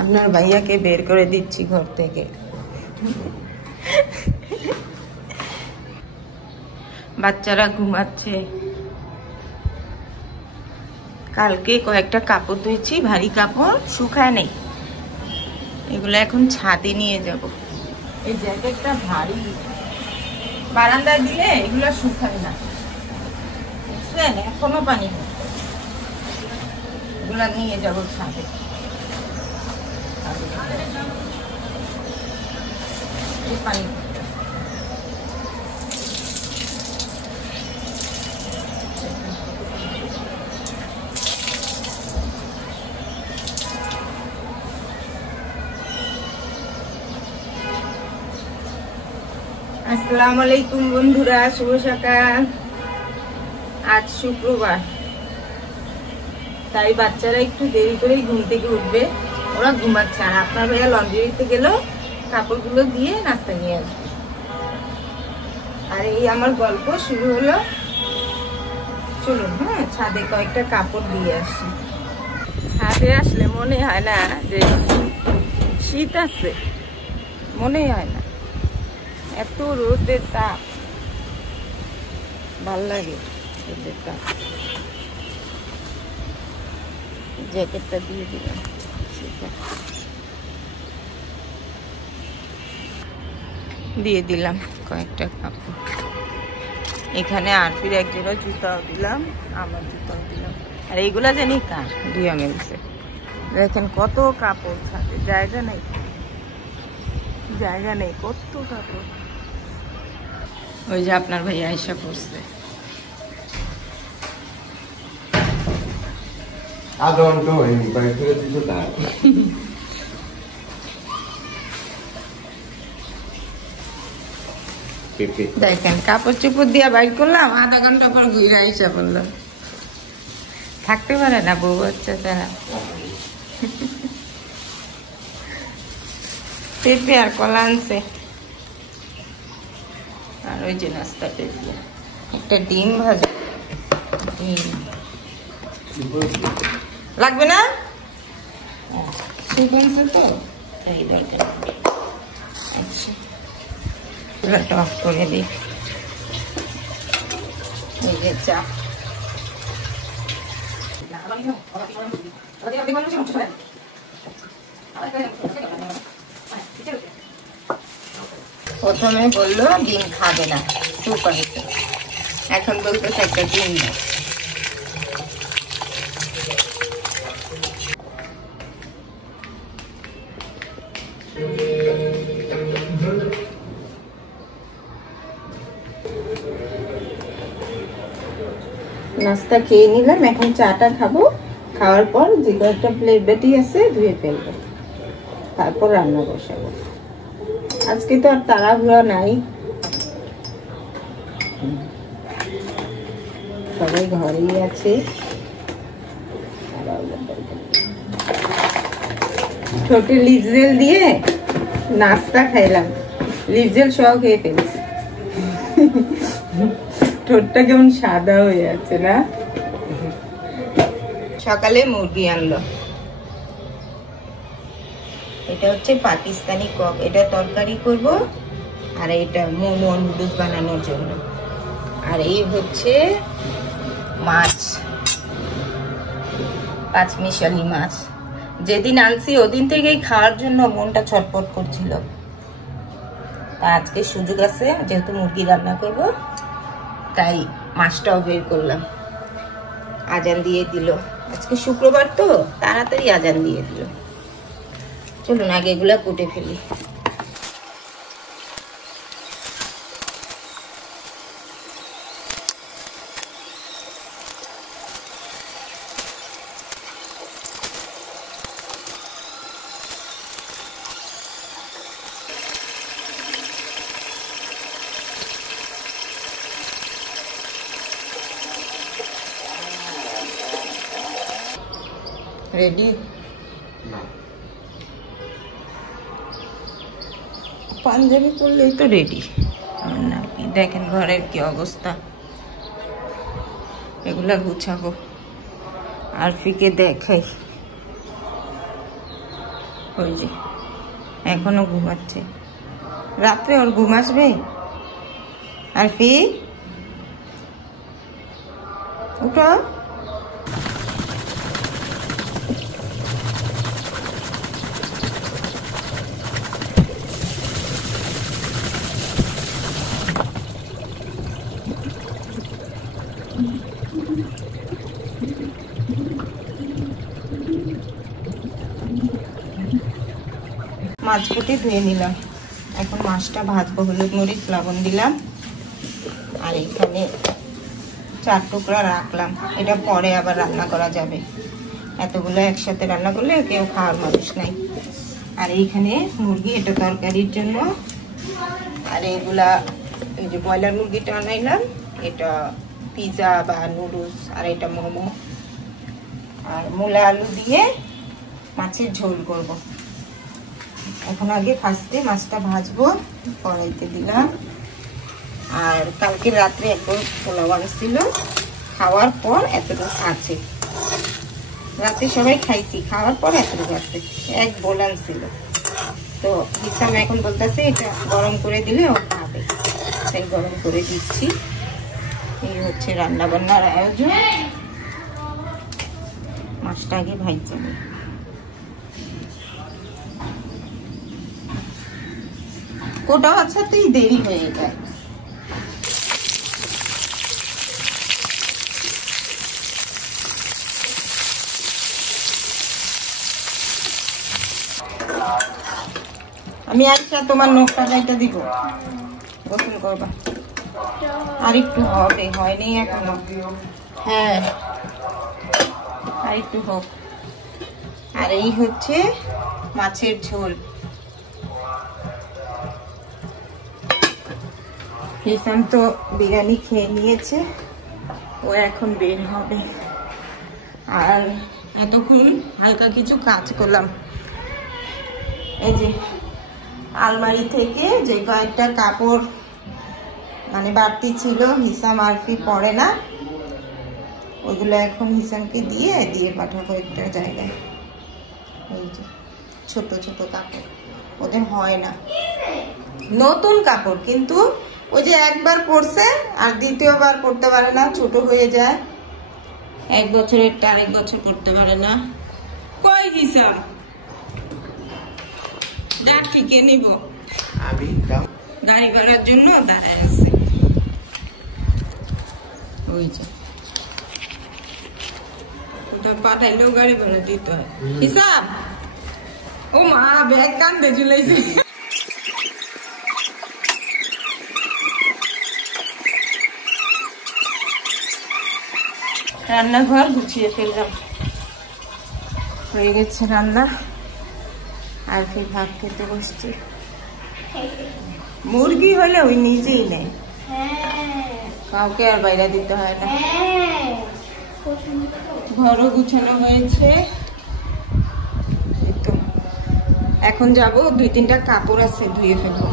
আপনার ভাইয়াকে বের করে দিচ্ছি ঘর থেকে। বাচ্চারা ঘুমাচ্ছে। কালকে কয়েকটা কাপড় ধুয়েছি, ভারী কাপড় শুকায় নেই, এগুলো এখন ছাদে নিয়ে যাব। এই জ্যাকেটটা ভারী, বারান্দায় দিলে এগুলো শুকায় না, বুঝলেন? এখনো পানি, এগুলা নিয়ে যাব ছাদে। পানি আসসালামু আলাইকুম বন্ধুরা, শুভ সকাল। আজ শুক্রবার, তাই বাচ্চারা একটু দেরি করেই ঘুম থেকে উঠবে, ওরা ঘুমাচ্ছে। আর আপনার ভাইয়া লন্ড্রি দিতে গেল, কাপড়গুলো দিয়ে নাস্তা নিয়ে আসবে। আর এই আমার গল্প শুরু হলো। চলুন ছাদে কয়েকটা কাপড় দিয়ে আসি। ছাদে আসলে মনে হয় না যে শীত আছে, মনে হয় না, এত রোদের তাপ, ভাল লাগে রোদের তাপ। জ্যাকেটটা দিয়ে দিলাম, দিয়ে দিলাম কয়েকটা কাপড়। এখানে আরফির এক জোড়া জুতাও দিলাম, আমার জুতাও দিলাম। আর এইগুলা জানি কার ধুয়া মিলছে। দেখেন কত কাপড় ছাদে, জায়গা নেই, জায়গা নেই, কত কাপড়। ওই যে আপনার ভাইয়া আয়সা পড়ছে। দেখেন কাপড় চুপড় দিয়া বাইর করলাম, আধা ঘন্টা পর ঘুরে আইসা বললাম। থাকতে পারে না বউ বাচ্চা তারা। পেঁপে আর কলা আনছে, আর ওই যে নাস্তাটা দিয়ে একটা ডিম ভাজা। ডিম লাগবে না, শুকনছে তো তাই দরকার। আচ্ছা চুলাটা অফ করে দিই। এই যে চা, প্রথমে বললো ডিম খাবে না, চুপ আছে, এখন বলতেছে একটা ডিম দাও। নাস্তা খেয়ে নিলাম, এখন চাটা খাবো। খাওয়ার পর যে কয়েকটা প্লেট বাটি আছে ধুয়ে ফেলবো, তারপর রান্না বসাবো। আজকে তো আর তাড়াহুড়া নাই, সবাই ঘরেই আছে। ছোটে লিপ জেল দিয়ে নাস্তা খাইলাম, লিপ জেল সহ খেয়ে ফেলছি। ঠোঁটটা কেমন সাদা হয়ে আছে না। সকালে মুরগি আনলো, এটা হচ্ছে পাকিস্তানি কক, এটা তরকারি করব। আর এটা মোমো নুডলস বানানোর জন্য। আর এই হচ্ছে মাছ, পাঁচমিশালি মাছ। যেদিন আনছি ওদিন থেকেই খাওয়ার জন্য মনটা ছটফট করছিল। আজকে সুযোগ আছে, যেহেতু মুরগি রান্না করব, তাই মাছটাও বের করলাম। আজান দিয়ে দিল, আজকে শুক্রবার তো তাড়াতাড়ি আজান দিয়ে দিল। চলুন আগে এগুলা কুটে ফেলি। রেডি? পাঞ্জাবি পরলেই তো রেডি। দেখেন ঘরের কি অবস্থা, এগুলা গুছাবো। আরফিকে দেখাই, ওই যে এখনো ঘুমাচ্ছে। রাত্রে ওর ঘুম আসবে? আরফি উঠো। মাছকুটি ধুয়ে নিলাম, এখন মাছটা ভাজবো। হলুদ মরিচ লবণ দিলাম, আর এখানে 4 টুকরা রাখলাম। এটা পরে আবার রান্না করা যাবে, এতগুলো একসাথে রান্না করলে কেউ খাওয়ার মানুষ নাই। আর এইখানে মুরগি, এটা তরকারির জন্য। আর এগুলা এই যে ব্রয়লার মুরগিটা আনাইলাম, এটা পিজা বা নুডলস, আর এটা মোমো। আর মূলা আলু দিয়ে মাছের ঝোল করব। এখন আগে ফার্স্টে মাছটা ভাজবো, কড়াইতে দিলাম। আর কালকে রাত্রে একবার পোলাও আনছিল, খাওয়ার পর এতটুকু আছে। রাতে সবাই খাইছি, খাওয়ার পর এতটুকু আছে, এক বোল আনছিল। তো হিসাব এখন বলতেছে এটা গরম করে দিলে ও খাবে, তাই গরম করে দিচ্ছি। এই হচ্ছে রান্না বান্নার আয়োজন। মাছটা আগে ভাজতে হবে। কোটা বাচ্চাতেই দেরি হয়ে যায়। আমি আচ্ছা তোমার নখটা কাইটা দিব, গোসল করবা। আর একটু হবে, হয়নি এখনো। হ্যাঁ আর একটু হোক। আর এই হচ্ছে মাছের ঝোল। হিসাম তো বিরিয়ানি খেয়ে নিয়েছে, ও এখন বের হবে। আর এতক্ষণ হালকা কিছু কাজ করলাম। এই যে আলমারি থেকে যে কয়েকটা কাপড় মানে বাড়তি ছিল, হিসাম আরফি পরে না, ওইগুলো এখন হিসামকে দিয়ে দিয়ে পাঠাবো একটা জায়গায়। এই যে ছোট ছোট কাপড়, ওদের হয় না, নতুন কাপড়, কিন্তু ওই যে একবার পরছে আর দ্বিতীয়বার পরতে পারে না, ছোট হয়ে যায়। 1 বছরেরটা আরেক বছর পরতে পারে না। কই হিসাম ঠিকই নিব, গাড়ি করার জন্য দাঁড়ায় আছে। ওই যে পাঠাইলেও গাড়ি ভাড়া দিতে হয়। হিসাব ও মা, ব্যাগ কান্দে ঝুলাইছে। রান্নাঘর গুছিয়ে ফেললাম, হয়ে গেছে রান্না। আর কি ভাত খেতে বসছি। মুরগি হলে ওই নিজেই নেয়, কাউকে আর বাইরে দিতে হয় না। ঘরও গুছানো হয়েছে। এখন যাব, 2-3টা কাপড় আছে ধুয়ে ফেলবো,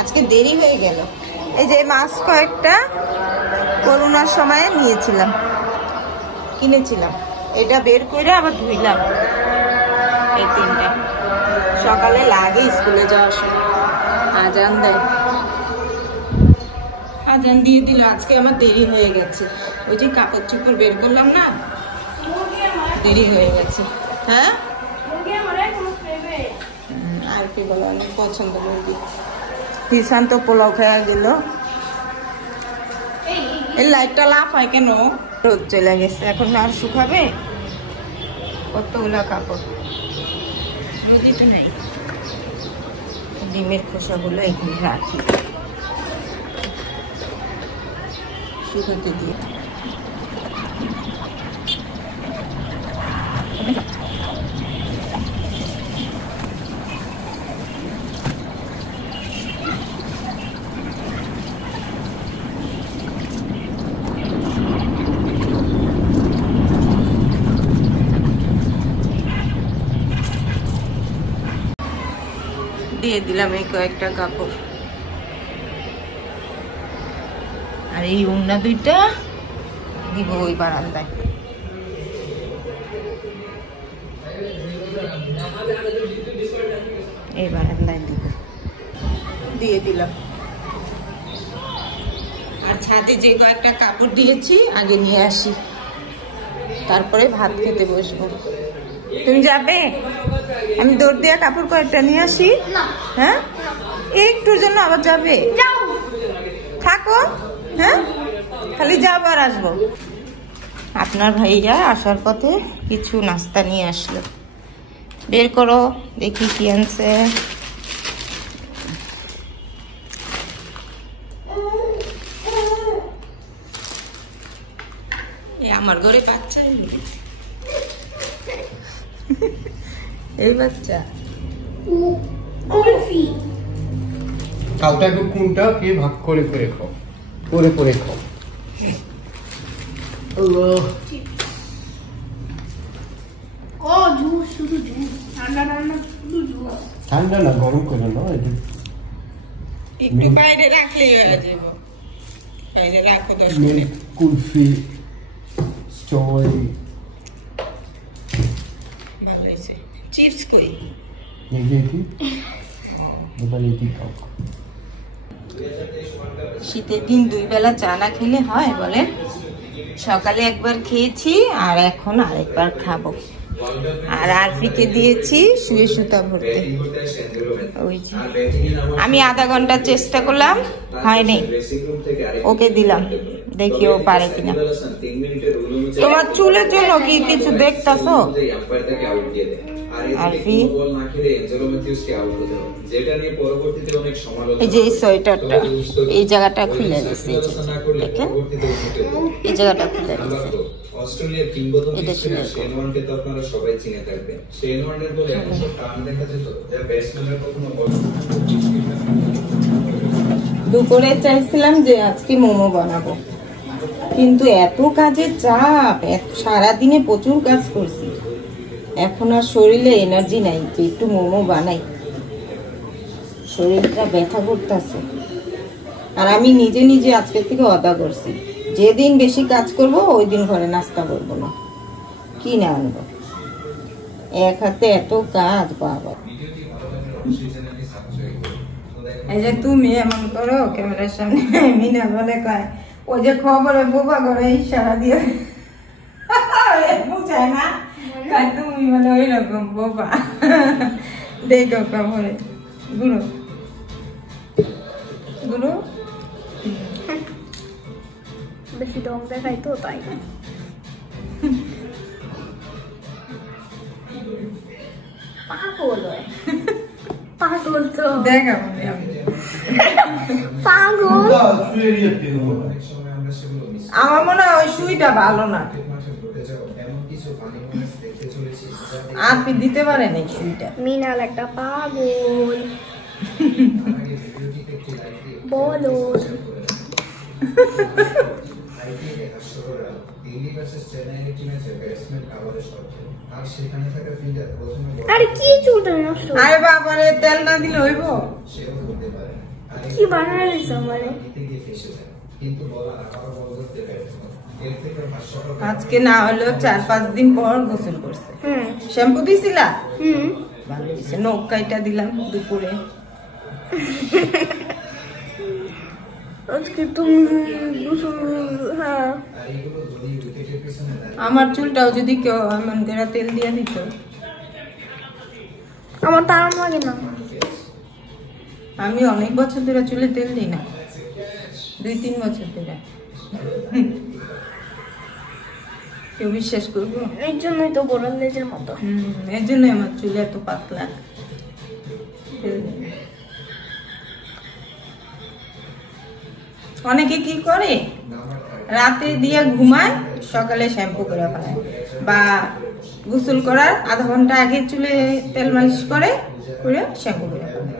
আজকে দেরি হয়ে গেল। এই যে মাছ কয়েকটা করোনার সময় নিয়েছিলাম, কিনেছিলাম, এটা বের করে আবার ধুইলাম। এই 3টা সকালে লাগে স্কুলে যাওয়ার সময়, আজান দেয়, আজান দিয়ে দিল। আজকে আমার দেরি হয়ে গেছে, ওই যে কাপড় চোপড় বের করলাম না, দেরি হয়ে গেছে। হ্যাঁ আর কি বলো, অনেক পছন্দ মুরগি। কিষান তো পোলাও খেয়ে গেল। এই লাইটটা লাফ হয় কেন? রোদ চলে গেছে, এখন আর শুকাবে কতগুলা কাপড়, রোদই তো নাই। ডিমের খোসাগুলো এখানে রাখি, শুকাতে দিয়ে। দিয়ে দিলাম এই কয়েকটা কাপড়। আর এই ওড়না 2টা দিব ওই বারান্দায়। এই বারান্দায় দিব, দিয়ে দিলাম। আর ছাদে যে কয়েকটা কাপড় দিয়েছি আগে নিয়ে আসি, তারপরে ভাত খেতে বসবো। তুমি যাবে? আমি দৌড় দিয়ে কাপড় কয়েকটা নিয়ে আসি। হ্যাঁ, একটুর জন্য আবার যাবে? থাকো, হ্যাঁ, খালি যাবো আর আসবো। আপনার ভাইয়া আসার পথে কিছু নাস্তা নিয়ে আসলো। বের করো দেখি কি আনছে। আমার ঘরে বাচ্চা, এই বাচ্চা চালটা একটু কোনটা কে ভাগ করে করে খাও, করে করে খাও। ঠান্ডা না, গরম করে নাও। একটু বাইরে রাখলেই হয়ে যাবে। বাইরে রাখো 10 মিনিট। কুলফি স্ট্রবেরি ভালো হয়েছে। চিপস কই? এই যে কি এবার এটি খাও। শীতের দিন 2 বেলা চা না খেলে হয় বলেন? সকালে একবার খেয়েছি আর এখন আরেকবার খাবো। আর আরফিকে দিয়েছি শুয়ে সুতা ভরতে। ওই যে আমি আধা ঘন্টা চেষ্টা করলাম, হয়নি, ওকে দিলাম, দেখি ও পারে কিনা। তোমার চুলের জন্য কি কিছু দেখতেছো আরফি? এই যে এই সোয়েটারটা এই জায়গাটা খুলে দিচ্ছে, দেখেন এই জায়গাটা খুলে দিচ্ছে। অস্ট্রেলিয়ার কিংবদন্তি শেন ওয়ার্নকে তো আপনারা সবাই চিনে থাকবেন। শেন ওয়ার্নের বলে এসব কারণ দেখা যেত যা ব্যাটসম্যানের কখনো দুপুরে চাইছিলাম যে আজকে মোমো বানাবো, কিন্তু এত কাজের চাপ, সারাদিনে প্রচুর কাজ করছি, এখন আর শরীরে এনার্জি নাই যে একটু মোমো বানাই। শরীরটা ব্যথা করতেছে। আর আমি নিজে নিজে আজকে থেকে ওয়াদা করছি, যেদিন বেশি কাজ করব ওই দিন ঘরে নাস্তা করবো না, কি না আনবো। এক হাতে এত কাজ, বাবা। এই যে তুমি এমন করো ক্যামেরার সামনে, মিনা বলে কয় ওই যে খবরে বোবা করে ইশারা দিয়ে বুঝায় না, তুমি মানে ওই রকম বোবা। দেখো খবরে গুরু গুরু বেশি ঢং দেখাই তো তাই। পাগল পাগল তো দেখা পাগল। আমার মনে হয় ওই সুইটা ভালো না, আপনি দিতে পারেন এই সুইটা। মিনাল একটা পাগল বলো। আরে কি চুলটা নষ্ট, আরে বাবারে তেল না দিলে হইব? কি বানায় দিছো মানে? আজকে না হলেও 4-5 দিন পর গোসল করছে। শ্যাম্পু দিছিলা? ভালো দিছে। নখ কাইটা দিলাম দুপুরে। আজকে তুমি হ্যাঁ, আমার চুলটাও যদি কেউ এমন করে তেল দিয়ে দিত। আমার তো আরাম লাগে না। আমি অনেক বছর ধরে চুলে তেল দিই না, 2-3 বছর ধরে। কেউ বিশ্বাস করবো? এর জন্যই তো বড় লেজের মতো। এর জন্যই আমার চুল এত পাতলা। অনেকে কি করে রাতে দিয়ে ঘুমায়, সকালে শ্যাম্পু করে ফেলায়, বা গোসল করার আধা ঘন্টা আগে চুলে তেল মালিশ করে শ্যাম্পু করে ফেলায়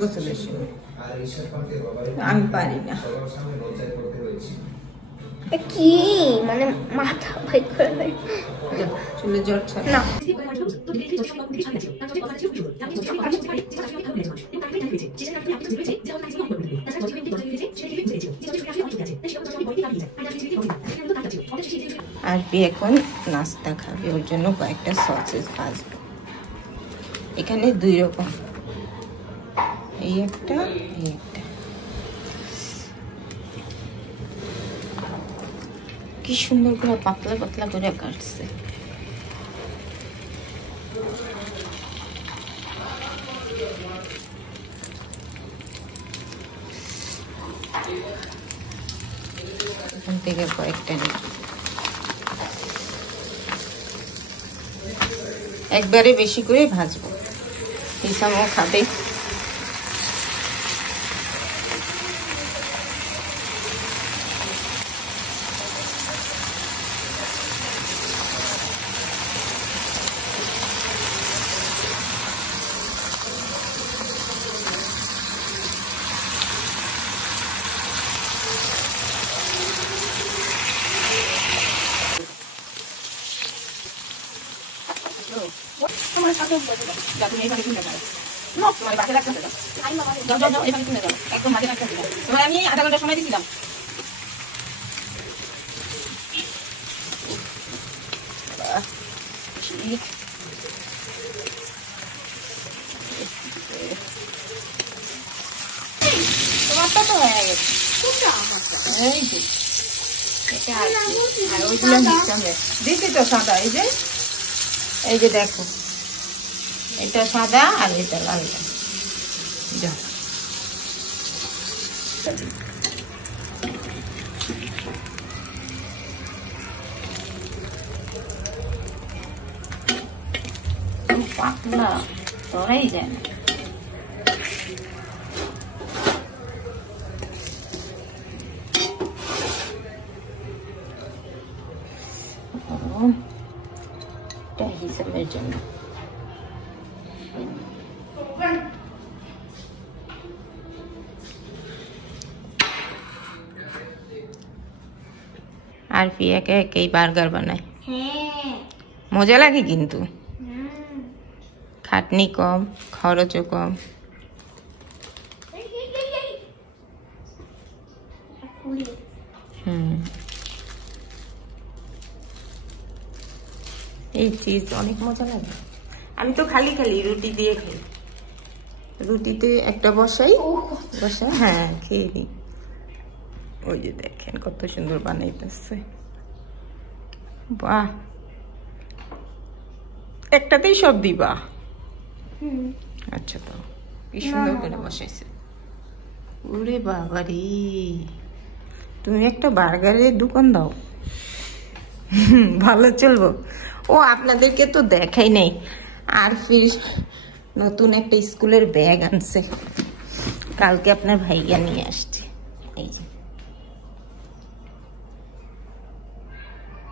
গোসলের সময়। আমি পারি না। কি মানে মাথা ভাই করে চুলে জ্বর ছাড়ে না। আর এখন নাস্তা খাবে, ওর জন্য কয়েকটা সসেস ভাজবো। এখানে 2 রকম, এই একটা এই একটা। কি সুন্দর করে পাতলা পাতলা করে কাটছে। এখান থেকে কয়েকটা নিই, একবারে বেশি করে ভাজবো, হিসামও খাবে। আমি আধা ঘন্টা সময় দিয়েছিলাম। তোমারটা তো হয়ে গেছে, এই যে এটা আর ওইগুলো দিচ্ছি তো সাদা। এই যে দেখো, এটা সাদা আর এটা লালটা। যাও পাতলা ধরাই যায় না। এটা হিসাবের জন্য আর একে একেই বার্গার বানায়, মজা লাগে কিন্তু খাটনি কম, খরচও কম। এই চিজ অনেক মজা লাগে। আমি তো খালি খালি রুটি দিয়ে খাই, রুটিতে একটা বসাই, হ্যাঁ খেয়ে দিই। ওই যে দেখেন কত সুন্দর বানাইতেছে, বাহ, একটাতেই সব দিবা? আচ্ছা, তো কি সুন্দর করে বসাইছে। ওরে বাবা রে, তুমি একটা বার্গারের দোকান দাও, ভালো চলবো। ও আপনাদেরকে তো দেখাই নাই, আর ফির নতুন একটা স্কুলের ব্যাগ আনছে, কালকে আপনার ভাইয়া নিয়ে আসছে। এই যে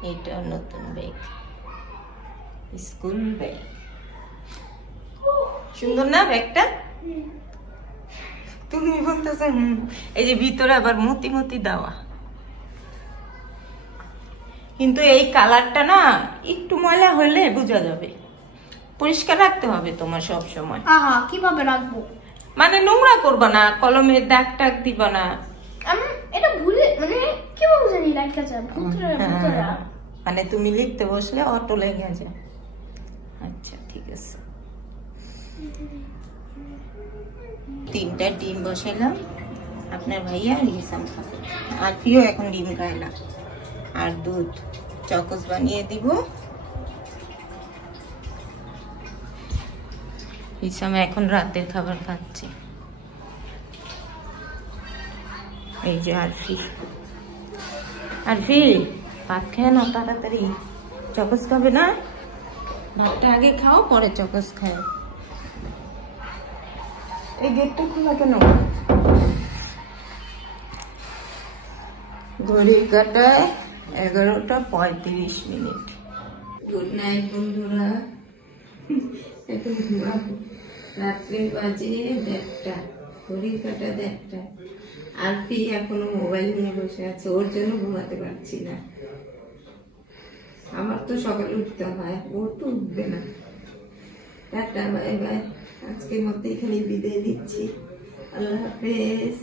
এইটা নতুন ব্যাগ, স্কুল ব্যাগ, সুন্দর না ব্যাগটা? তুমি বলতেছ এই যে ভিতরে আবার মতি মতি দেওয়া, কিন্তু এই কালারটা না একটু ময়লা হলে বোঝা যাবে। পরিষ্কার রাখতে হবে তোমার সব সময়। কিভাবে রাখবো? মানে নোংরা করবা না, কলমের দাগ টাগ দিবা না। এটা ভুলে মানে কিভাবে জানি লেখা যায় মানে তুমি লিখতে বসলে অটো লেগে যায়। আচ্ছা ঠিক আছে, 3টা ডিম বসাইলাম, আপনার ভাইয়া আর হিসাম খাবে, আর প্রিয় এখন ডিম খায় না। আর দুধ চকোস বানিয়ে দিব। হিসাম এখন রাতের খাবার খাচ্ছে। এই যে আরফি, আরফি ভাত খেয়ে নাও তাড়াতাড়ি, চকোস খাবে না? ভাতটা আগে খাও, পরে চকোস খাও। এই গেটটা খোলা কেন? ঘড়ির কাটায় 11:35। গুড নাইট বন্ধুরা, এখন ঘুমাবো। রাত্রে বাজে 1:30, ঘড়ির কাটা 1:30। আরফি এখনো মোবাইল নিয়ে বসে আছে, ওর জন্য ঘুমাতে পারছি না। আমার তো সকালে উঠতে হয়, ওর তো উঠবে না। টাটা, বাই বাই, আজকের মতো এখানে বিদায় দিচ্ছি। আল্লাহ হাফেজ।